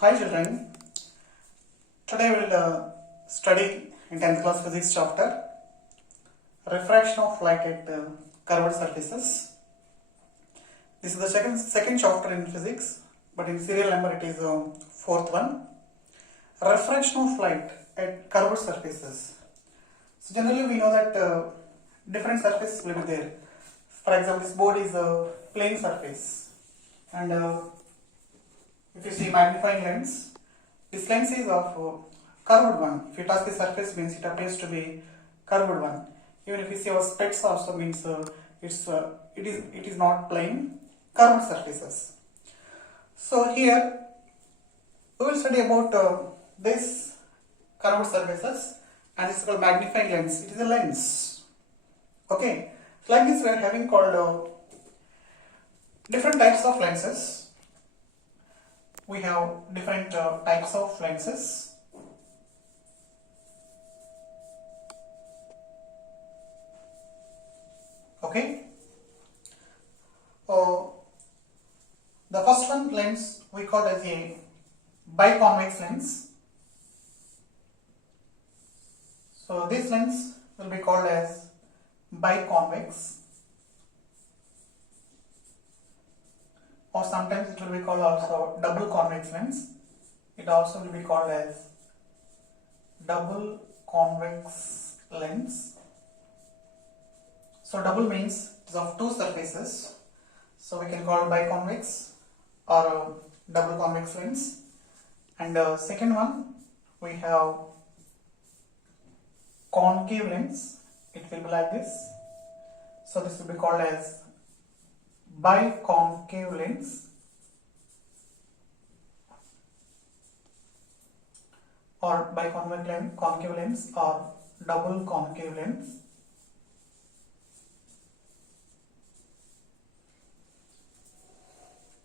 Hi children, today we will study in 10th class physics chapter refraction of light at curved surfaces. This is the second chapter in physics, but in serial number it is fourth one. Refraction of light at curved surfaces. So generally we know that different surfaces will be there. For example, this board is a plane surface, and if you see magnifying lens, this lens is of curved one. If you touch the surface, means it appears to be curved one. Even if you see our specs, also means it is not plane, curved surfaces. So here we will study about this curved surfaces, and this is called magnifying lens. It is a lens. Okay, like this we are having called different types of lenses. We have different types of lenses. Okay. The first one lens we call as a biconvex lens. So this lens will be called as biconvex, or sometimes it will be called also double convex lens. It also will be called as double convex lens. So double means it is of two surfaces, so we can call it biconvex or double convex lens. And second one, we have concave lens. It will be like this. So this will be called as biconcave lens or biconvex lens, concave lens or double concave lens.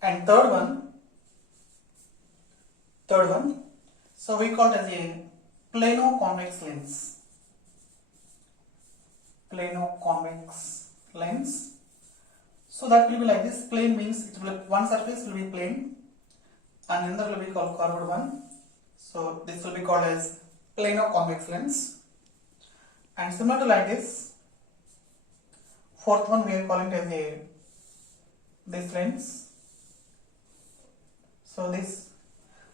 And third one, so we call it as a Plano convex lens. Plano convex lens. So that will be like this. Plane means it will, one surface will be plane and another will be called curved one. So this will be called as Plano convex lens. And similar to like this, fourth one we are calling it as this lens. So this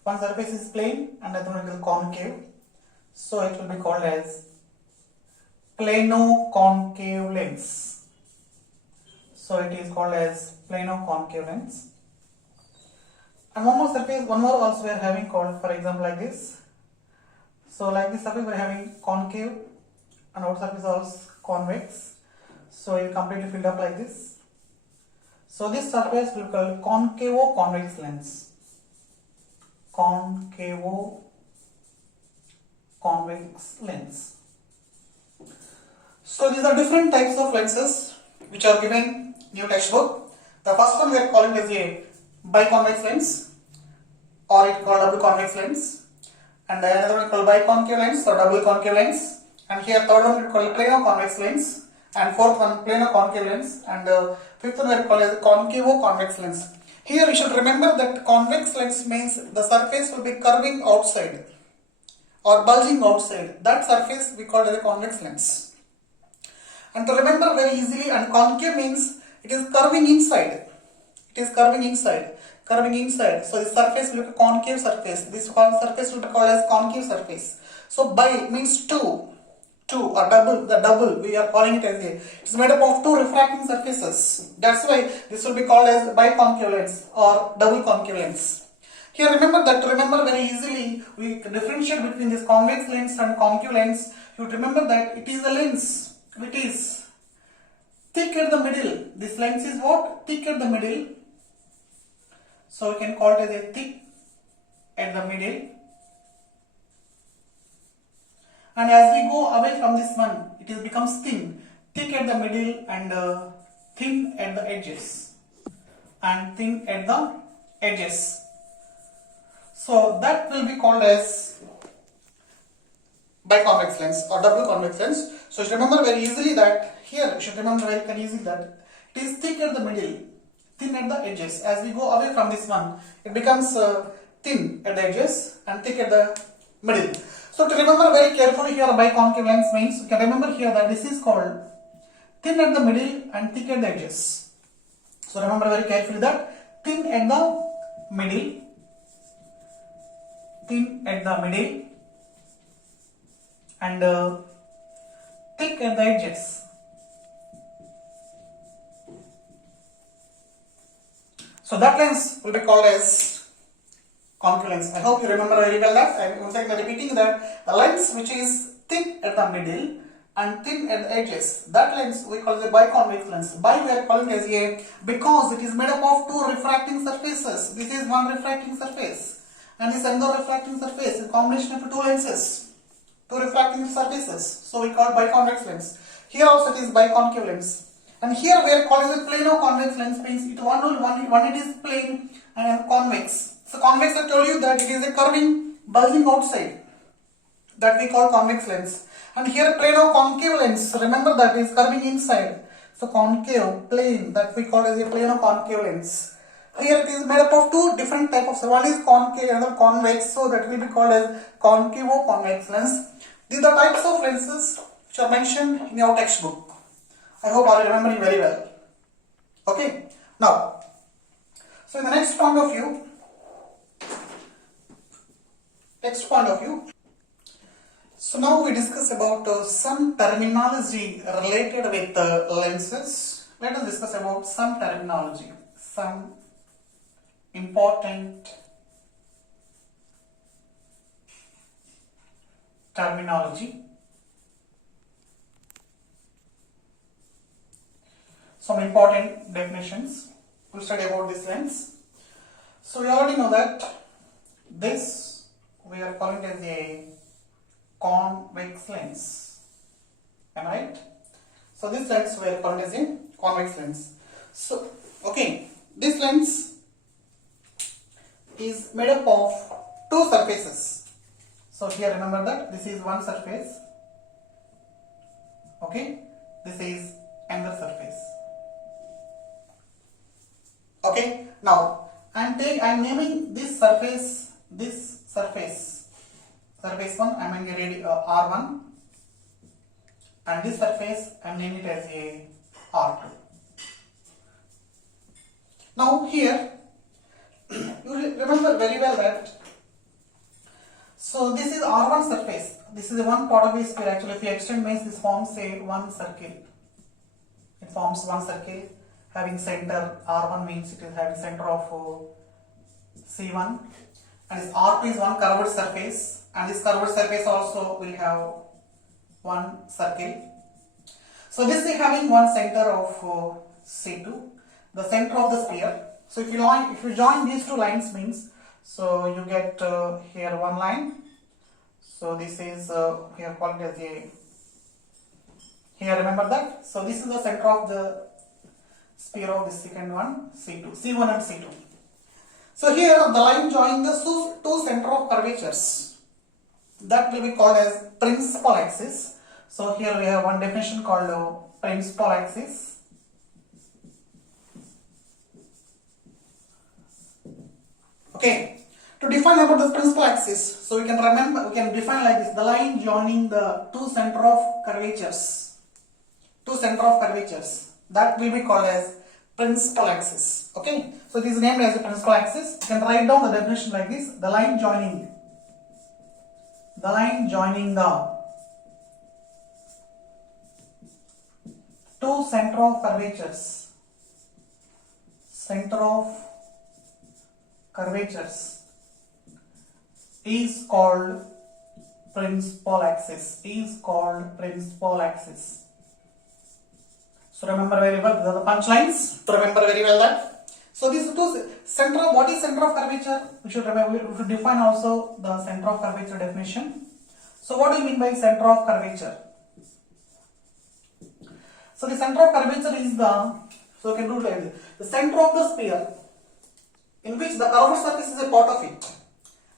one surface is plane and another one is concave. So it will be called as Plano concave lens. So it is called as Plano concave lens. And one more surface, one more also we are having called, for example, like this. So like this surface we are having concave and outer surface also convex. So it completely filled up like this. So this surface will be called concavo convex lens. Concavo convex lens. So these are different types of lenses which are given in your textbook. The first one we are calling as a biconvex lens, or it is called double convex lens, and the another one called biconcave lens or double concave lens, and here third one we call Plano convex lens, and fourth one Plano concave lens, and fifth one we call as concavo convex lens. Here you should remember that convex lens means the surface will be curving outside or bulging outside. That surface we call as a convex lens. And to remember very easily, and concave means it is curving inside. It is curving inside. So the surface will be a concave surface. This surface will be called as concave surface. So bi means two or double. The double we are calling it as it is made up of two refracting surfaces. That's why this will be called as biconcave lens or double concave lens. Here remember that, to remember very easily, we differentiate between this convex lens and concave lens. You would remember that it is a lens. It is thick at the middle. This lens is what? Thick at the middle. So we can call it as a thick at the middle. And as we go away from this one, it becomes thin. Thick at the middle and thin at the edges. So that will be called as biconvex lens or double convex lens. So you should remember very easily that here you should remember very easily that it is thick at the middle, thin at the edges. As we go away from this one, it becomes thin at the edges and thick at the middle. So to remember very carefully here, biconcave lens means you can remember here that this is called thin at the middle and thick at the edges. So remember very carefully that thin at the middle, and thick at the edges. So that lens will be called as concave lens. I hope you remember very well that. I am once again repeating that a lens which is thick at the middle and thin at the edges, that lens we call the biconvex lens. Bi we are calling as a because it is made up of two refracting surfaces. This is one refracting surface and this another refracting surface is a combination of two lenses, two refracting surfaces. So we call biconvex lens. Here also it is biconcave lens. And here we are calling the Plano convex lens means it one it is plane and convex. So convex, I told you that it is a curving bulging outside that we call convex lens. And here Plano concave lens, remember that is curving inside. So concave plane that we call as a Plano concave lens. Here it is made up of two different types. One is concave, another convex. So that will be called as concavo convex lens. These are the types of lenses which are mentioned in your textbook. I hope I remember you very well. Okay. Now, so in the next point of view, so now we discuss about some terminology related with lenses. Let us discuss about some terminology, some important terminology, some important definitions. We'll study about this lens. So we already know that this we are calling as a convex lens. Am I right? So this lens we are calling as a convex lens. So okay, this lens is made up of two surfaces. So here remember that this is one surface. Okay, this is another surface. Okay, now I am naming this surface one I am naming R1, and this surface I am naming it as a R2. Now here you remember very well that so this is R1 surface. This is the one part of the sphere. Actually, if you extend means this forms a one circle. It forms one circle having center. R1 means it is having center of C1, and this R2 is one curved surface, and this curved surface also will have one circle. So this is having one center of C2, the center of the sphere. So if you join these two lines means, so you get here one line. So this is we are calling as a, here remember that. So this is the center of the sphere of the second one, C2, C1 and C2. So here the line joining the two center of curvatures, that will be called as principal axis. So here we have one definition called principal axis. Okay, to define about the principal axis, so we can define like this: the line joining the two center of curvatures, that will be called as principal axis. Okay, so this is named as the principal axis. You can write down the definition like this: the line joining the two center of curvatures is called principal axis. So remember very well, these are the punchlines to remember very well that. So these two center of, what is center of curvature? We should remember, we should define also the center of curvature definition. So what do you mean by center of curvature? So the center of curvature is the, so you can do like this, the center of the sphere in which the curved surface is a part of it.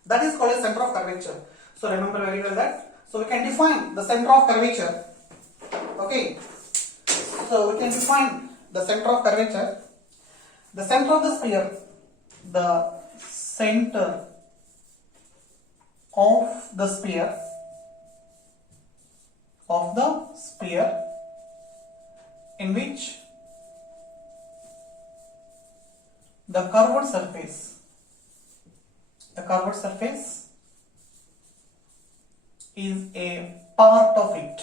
That is called a center of curvature. So remember very well that. So we can define the center of curvature. Okay. So we can define the center of curvature. The center of the sphere, the center of the sphere in which the curved surface is a part of it.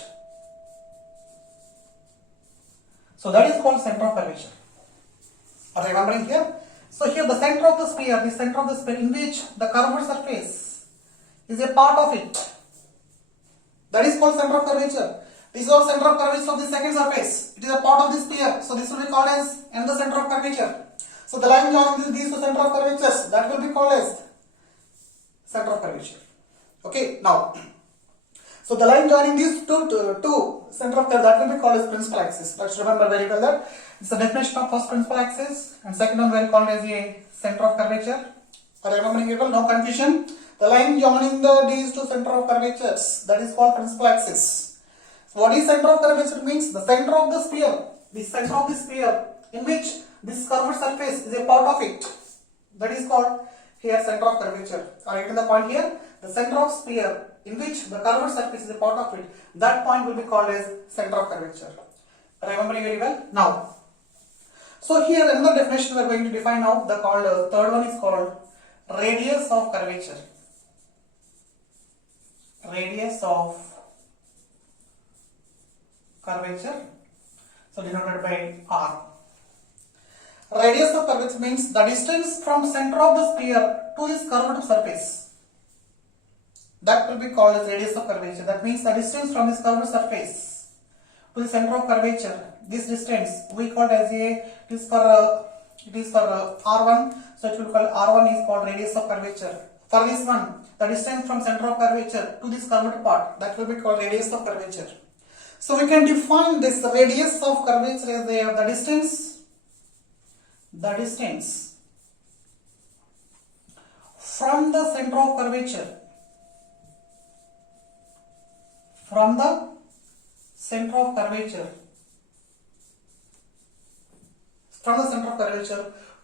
So that is called center of curvature. Are you remembering here? So here the center of the sphere in which the curved surface is a part of it. That is called center of curvature. This is also center of curvature of the second surface. It is a part of the sphere. So this will be called as another center of curvature. So the line joining these two center of curvatures, that will be called as center of curvature. Okay, now, so the line joining these two center of curvature, that will be called as principal axis. Let's remember very well that it's the definition of first principal axis, and second one will called as a center of curvature. Are you remembering it well? No confusion. The line joining these two center of curvatures, that is called principal axis. So what is center of curvature means? The center of the sphere in which this curved surface is a part of it. That is called here center of curvature. Are you getting the point here? The center of sphere in which the curved surface is a part of it. That point will be called as center of curvature. Remember very well. Now, so here another definition we are going to define now. The third one is called radius of curvature. Radius of curvature. So denoted by R. Radius of curvature means the distance from center of the sphere to this curved surface. That will be called as radius of curvature. That means the distance from this curved surface to the center of curvature. This distance we call as it is for R1. So it will call R1 is called radius of curvature. For this one, the distance from center of curvature to this curved part, that will be called radius of curvature. So we can define this radius of curvature as the distance from the center of curvature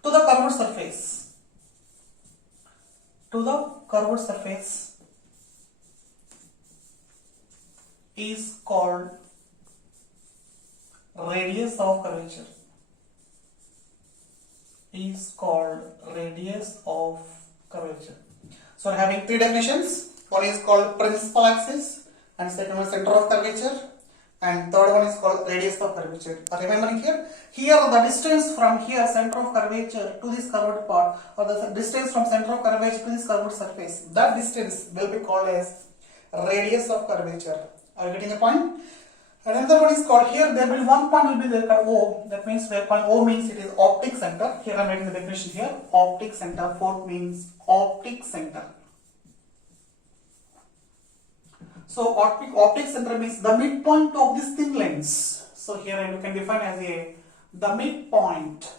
to the curved surface is called radius of curvature. So having three definitions. One is called principal axis, and second one is center of curvature, and third one is called radius of curvature. Are you remembering here? Here the distance from here center of curvature to this curved part, or the distance from center of curvature to this curved surface, that distance will be called as radius of curvature. Are you getting the point? Another one is called here, there will be one point will be there called O. That means where point O means it is optic center. Here I am writing the definition here. Optic center. Fourth means optic center. So optic center means the midpoint of this thin lens. So here you can define as the midpoint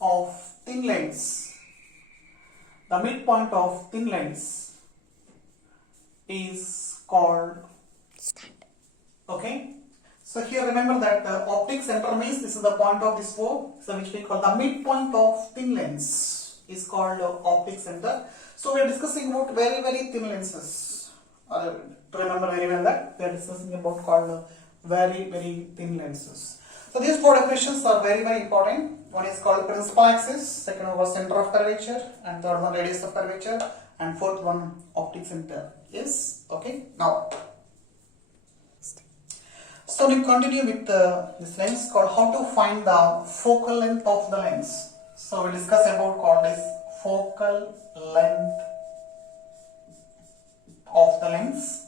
of thin lens. The midpoint of thin lens is called okay. So here remember that optic center means this is the point of this O, so which we call the midpoint of thin lens is called optic center. So we are discussing about very thin lenses. Remember very well that we are discussing about called very thin lenses. So these four definitions are very important. One is called principal axis, second one was center of curvature, and third one radius of curvature, and fourth one optic center. Yes, okay. Now, so we continue with this lens called how to find the focal length of the lens. So we discuss about called this focal length of the lens.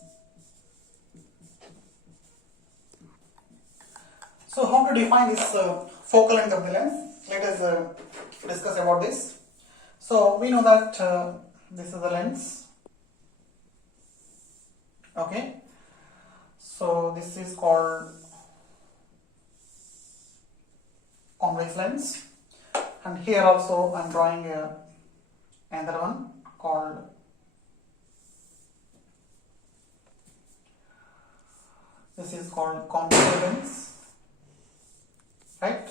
So how to define this focal length of the lens? Let us discuss about this. So we know that this is the lens. Okay. So this is called convex lens, and here also I am drawing another one called this is called concave lens, right?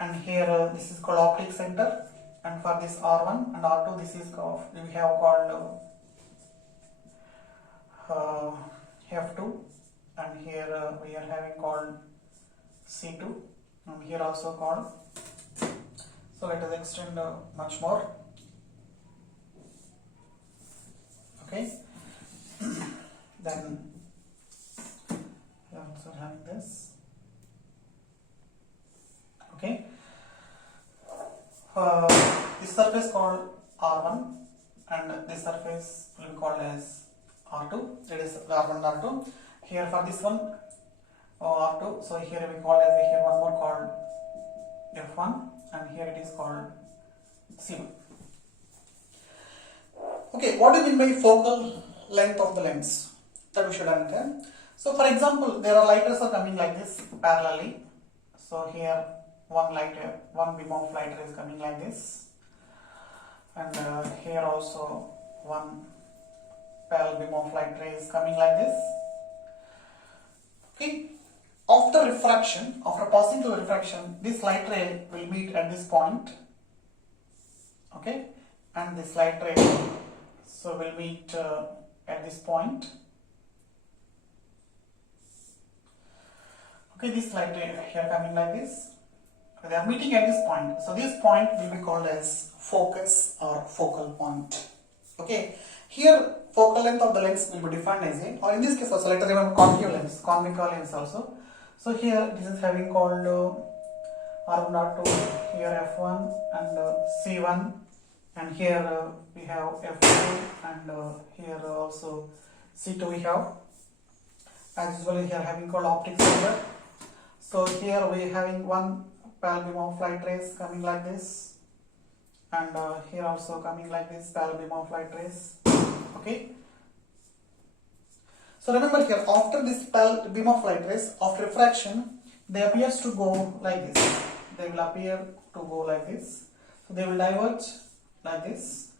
And here this is called optic center, and for this R1 and R2, this is we have called F2, and here we are having called C2, and here also called. So let us extend much more. Okay, then we are also having this. Okay, this surface called R1 and this surface will be called as R2. It is R1 and R2. Here for this one R2, so here we call as here one more called F1, and here it is called C1. Okay, what do you mean by focal length of the lens? That we should understand. So for example, there are light rays are coming like this parallelly. So here one beam of light ray is coming like this, and here also one parallel beam of light ray is coming like this. Okay, after refraction, after passing through refraction, this light ray will meet at this point. Okay, and this light ray so will meet at this point. Okay, this light ray here coming like this. They are meeting at this point. So this point will be called as focus or focal point. Okay, here focal length of the lens will be defined as a, or in this case also let us remember concave lens, convex lens also. So here this is having called R1 R2, here F1 and C1, and here we have F2, and here also C2 we have. As usual here having called optic cylinder. So here we having one parallel beam of light rays coming like this, and here also coming like this parallel beam of light rays. Okay, so remember here after this parallel beam of light rays, after refraction, they appears to go like this. They will appear to go like this. So they will diverge like this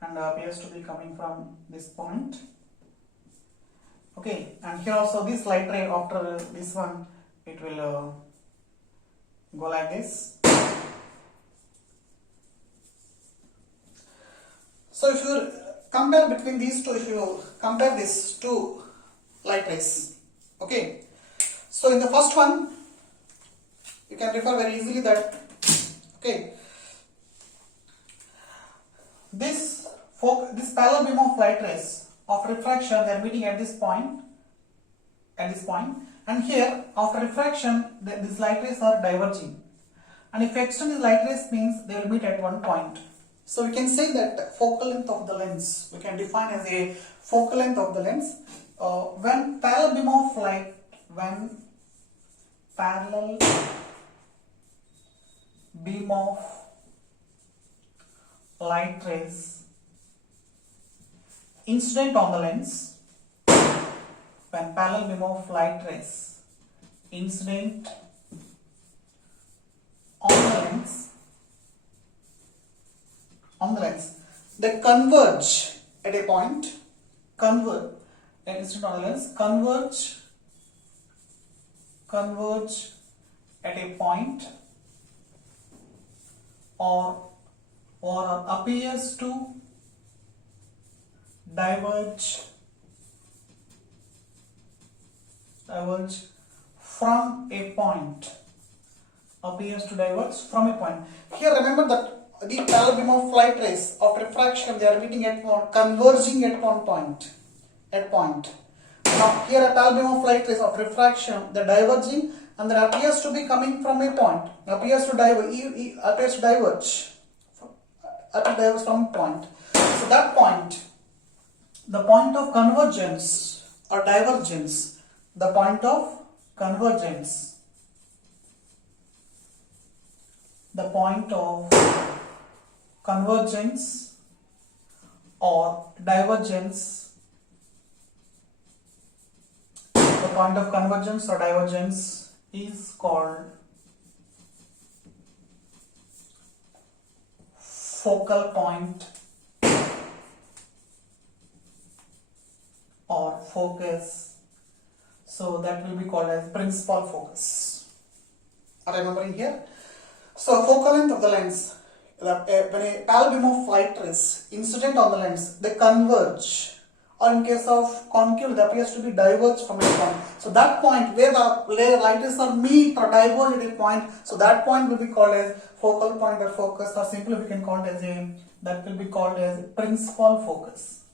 and appears to be coming from this point. Okay, and here also this light ray after this one, it will go like this. So if you compare between these two, if you compare these two light rays, okay, so in the first one you can refer very easily that, okay, this parallel beam of light rays after refraction they are meeting at this point, and here after refraction these light rays are diverging, and if you extend these light rays means they will meet at one point. So we can say that focal length of the lens we can define as a focal length of the lens when parallel beam of light rays incident on the lens, when parallel beam of light rays incident on the lens, they converge at a point, converge at a point, or appears to diverge from a point, Here remember that the parallel beam of light rays of refraction they are meeting at one, converging at one point. Now here a parallel beam of light rays of refraction they are diverging, and there appears to be coming from a point, appears to diverge from a point. So that point, the point of convergence or divergence, the point of convergence, the point of convergence or divergence, the point of convergence or divergence is called focal point or focus. So that will be called as principal focus. Are you remembering here? So focal length of the lens when a parallel beam of light is incident on the lens, they converge. Or in case of concave, it appears to be diverged from a point. So that point where the light rays are meet or diverge at a point, so that point will be called as focal point or focus, or simply we can call it as that will be called as principal focus.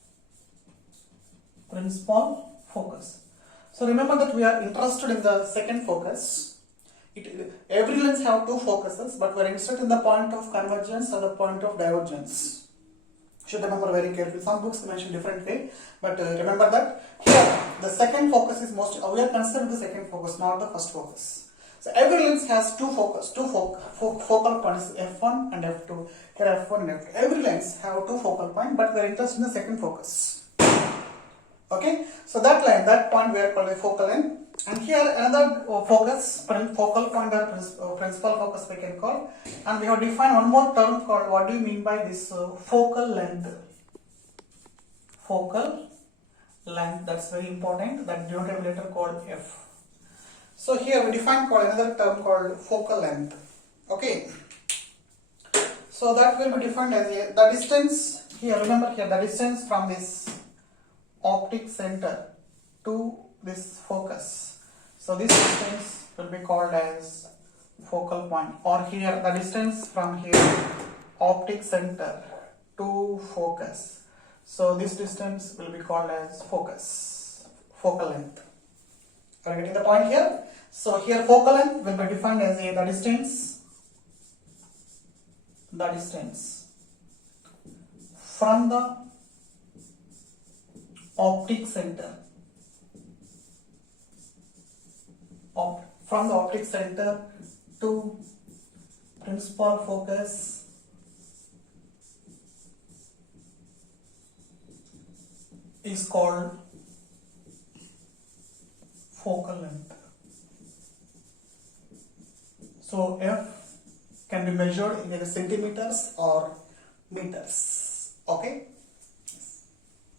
Principal focus. So remember that we are interested in the second focus. Every lens have two focuses, but we are interested in the point of convergence or the point of divergence. Should remember very carefully. Some books mention different way, but remember that here the second focus is most. We are considering the second focus, not the first focus. So every lens has two focal points, f1 and f2. Here f1 and f2. Every lens have two focal points, but we are interested in the second focus. Okay, so that point we are called a focal length. And here another focus, focal point or principal focus we can call. And we have defined one more term called, what do you mean by this focal length? Focal length, that's very important, that denoted letter called F. So here we define another term called focal length. Okay, so that will be defined as the distance, here remember here the distance from this optic center to this focus. So this distance will be called as focal point, or here the distance from here optic center to focus. So this distance will be called as focal length. Are you getting the point here? So here focal length will be defined as the distance from the optic center to principal focus is called focal length. So F can be measured in either centimeters or meters. Okay.